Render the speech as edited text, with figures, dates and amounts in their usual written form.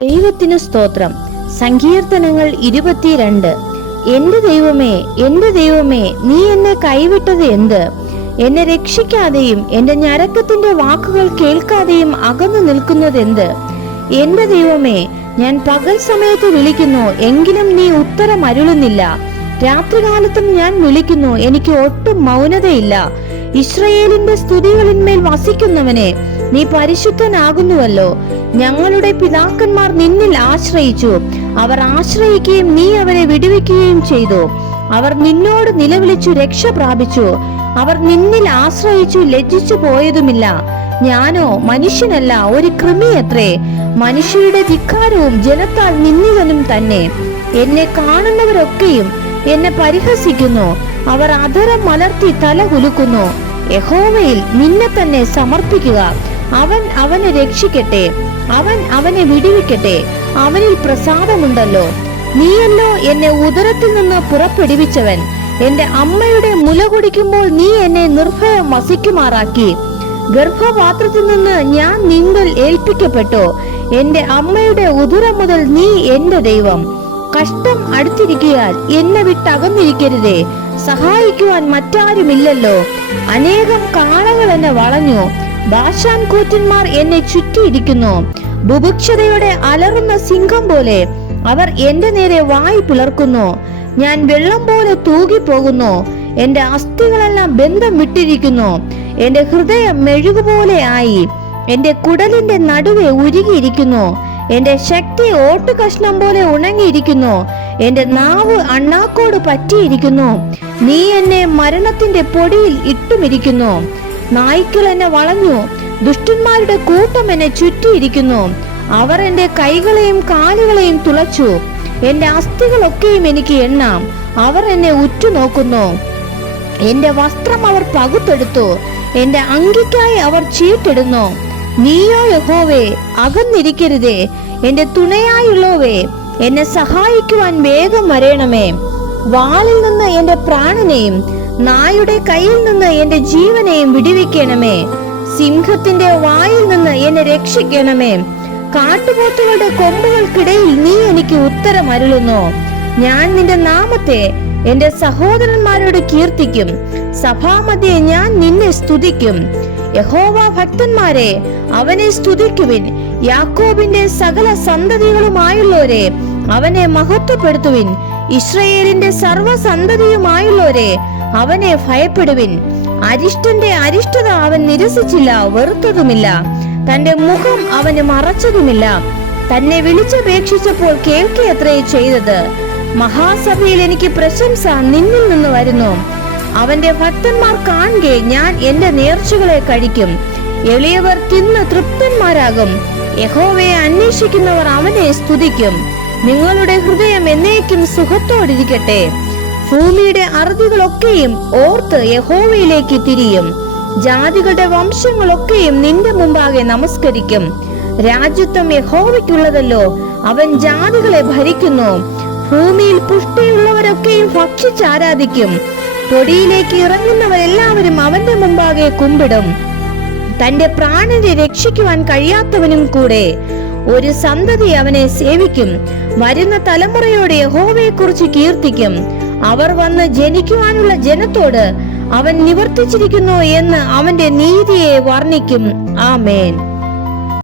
ദൈവത്തിനു സ്തോത്രം. സങ്കീർത്തനങ്ങൾ 22. എന്റെ ദൈവമേ, നീ എന്നെ കൈവിട്ടത് എന്ത്? എന്നെ രക്ഷിക്കാതെയും എന്റെ ഞരക്കത്തിന്റെ വാക്കുകൾ കേൾക്കാതെയും അകന്നു നിൽക്കുന്നതെന്ത്? എന്റെ ദൈവമേ, ഞാൻ പകൽ സമയത്ത് വിളിക്കുന്നു, എങ്കിലും നീ ഉത്തരം അരുളുന്നില്ല. രാത്രികാലത്തും ഞാൻ വിളിക്കുന്നു, എനിക്ക് ഒട്ടും മൗനതയില്ല. ഇസ്രായേലിന്റെ സ്തുതികളിന്മേൽ വസിക്കുന്നവനെ, നീ പരിശുദ്ധനാകുന്നുവല്ലോ. ഞങ്ങളുടെ പിതാക്കന്മാർ നിന്നിൽ ആശ്രയിച്ചു, അവർ ആശ്രയിക്കുകയും നീ അവരെ വിടുവിക്കുകയും ചെയ്തു. അവർ നിന്നോട് നിലവിളിച്ചു രക്ഷ പ്രാപിച്ചു. അവർ നിന്നിൽ ആശ്രയിച്ചു ലജ്ജിച്ചു പോയതുമില്ല. ഞാനോ മനുഷ്യനല്ല, ഒരു കൃമിയത്രേ, മനുഷ്യരുടെ ധിക്കാരവും ജനത്താൽ നിന്ദിതനും തന്നെ. എന്നെ കാണുന്നവരൊക്കെയും എന്നെ പരിഹസിക്കുന്നു, അവർ അധരം മലർത്തി തല കുലുക്കുന്നു. യഹോവയിൽ നിന്നെ തന്നെ സമർപ്പിക്കുക, അവൻ അവനെ രക്ഷിക്കട്ടെ, അവൻ അവനെ വിടുവിക്കട്ടെ, അവനിൽ പ്രസാദമുണ്ടല്ലോ. നീയല്ലോ എന്നെ ഉദരത്തിൽ നിന്ന് പുറപ്പെടുവിച്ചവൻ. എന്റെ അമ്മയുടെ മുല കുടിക്കുമ്പോൾ നീ എന്നെ നിർഭയം വസിക്കുമാറാക്കി. ഗർഭപാത്രത്തിൽ നിന്ന് ഞാൻ നിന്നിൽ ഏൽപ്പിക്കപ്പെട്ടു. എന്റെ അമ്മയുടെ ഉദരം മുതൽ നീ എന്റെ ദൈവം. കഷ്ടം അടുത്തിരിക്കയാൽ എന്നെ വിട്ടകന്നിരിക്കരുതേ, സഹായിക്കുവാൻ മറ്റാരുമില്ലല്ലോ. അനേകം കാളകൾ എന്നെ വളഞ്ഞു, ബാശാൻ കൂറ്റന്മാർ എന്നെ ചുറ്റിയിരിക്കുന്നു. ബുഭുക്ഷതയോടെ അലറുന്ന സിംഹം പോലെ അവർ എന്റെ നേരെ വായി പിളർക്കുന്നു. ഞാൻ വെള്ളം പോലെ തൂകിപ്പോകുന്നു, എന്റെ അസ്ഥികളെല്ലാം ബന്ധം വിട്ടിരിക്കുന്നു. എന്റെ ഹൃദയം മെഴുകുപോലെ ആയി, എന്റെ കുടലിന്റെ നടുവെ ഉരുകിയിരിക്കുന്നു. എന്റെ ശക്തി ഓട്ടുകഷ്ണം പോലെ ഉണങ്ങിയിരിക്കുന്നു. എന്റെ നാവ് അണ്ണാക്കോട് പറ്റിയിരിക്കുന്നു. നീ എന്നെ മരണത്തിന്റെ പൊടിയിൽ ഇട്ടുമിരിക്കുന്നു. നായ്ക്കൾ എന്നെ വളഞ്ഞു, ദുഷ്ടന്മാരുടെ കൂട്ടം എന്നെ ചുറ്റിയിരിക്കുന്നു. അവർ എന്റെ കൈകളെയും കാലുകളെയും തുളച്ചു. എന്റെ അസ്ഥികളൊക്കെയും എനിക്ക് എണ്ണാം. അവർ എന്നെ ഉറ്റുനോക്കുന്നു. എന്റെ വസ്ത്രം അവർ പകുത്തെടുത്തു, എന്റെ അങ്കിക്കായി അവർ ചീട്ടിടുന്നു. നീയോ യഹോവേ, അകന്നിരിക്കരുതേ. എന്റെ തുണയായുള്ളവേ, എന്നെ സഹായിക്കുവാൻ വേഗം വരേണമേ. വാളിൽ നിന്ന് എന്റെ പ്രാണനെയും നായുടെ കയ്യിൽ നിന്ന് എന്റെ ജീവനെയും വിടുവിക്കണമേ. സിംഹത്തിന്റെ വായിൽ നിന്ന് എന്നെ രക്ഷിക്കണമേ. കാട്ടുപോത്തുകളുടെ കൊമ്പുകൾക്കിടയിൽ നീ എനിക്ക് ഉത്തരം അരുളുന്നു. ഞാൻ നിന്റെ നാമത്തെ എന്റെ സഹോദരന്മാരോട് കീർത്തിക്കും. സഭാമധ്യേ ഞാൻ നിന്നെ സ്തുതിക്കും. യഹോവ ഭക്തന്മാരെ, അവനെ സ്തുതിക്കുവിൻ. യാക്കോബിന്റെ സകല സന്തതികളുമായുള്ളവരെ, അവനെ മഹത്വപ്പെടുത്തുവിൻ. ഇസ്രായേലിന്റെ സർവ്വസന്തതിയുമായുള്ളവരെ, അവനെ ഭയപ്പെടുവിൻ. അരിഷ്ടന്റെ അരിഷ്ടത അവൻ നിരസിച്ചില്ല, വെറുത്തതുമില്ല. തന്റെ മുഖം അവന് മറച്ചതുമില്ല. തന്നെ വിളിച്ചപേക്ഷിച്ചപ്പോൾ കേൾക്കുകയത്രേ ചെയ്തത്. മഹാസഭയിൽ എനിക്ക് പ്രശംസ നിന്നിൽ നിന്ന് വരുന്നു. അവന്റെ ഭക്തന്മാർ കാണുകെ ഞാൻ എന്റെ നേർച്ചകളെ കഴിക്കും. എളിയവർ തിന്ന് തൃപ്തന്മാരാകും. യഹോവയെ അന്വേഷിക്കുന്നവർ അവനെ സ്തുതിക്കും. നിങ്ങളുടെ ഹൃദയം എന്നേക്കും സുഖത്തോടിരിക്കട്ടെ. ഭൂമിയുടെ അറുതികളൊക്കെയും ഓർത്ത് യഹോവയിലേക്ക് തിരിയും. ജാതികളുടെ വംശങ്ങളൊക്കെയും നിന്റെ മുമ്പാകെ നമസ്കരിക്കും. രാജ്യത്വം യഹോവയ്ക്കുള്ളതല്ലോ, അവൻ ജാതികളെ ഭരിക്കുന്നു. ഭൂമിയിൽ പുഷ്ടിയുള്ളവരൊക്കെയും ഭക്ഷിച്ചാരാധിക്കും. പൊടിയിലേക്ക് ഇറങ്ങുന്നവരെല്ലാവരും അവന്റെ മുമ്പാകെ കുമ്പിടും. തന്റെ പ്രാണനെ രക്ഷിക്കുവാൻ കഴിയാത്തവനും കൂടെ ഒരു സന്തതി അവനെ സേവിക്കും. വരുന്ന തലമുറയോട് യഹോവയെ കുറിച്ച് കീർത്തിക്കും. അവർ വന്ന് ജനിക്കുവാനുള്ള ജനത്തോട് അവൻ നിവർത്തിച്ചിരിക്കുന്നു എന്ന് അവന്റെ നീതിയെ വർണ്ണിക്കും. ആമേൻ.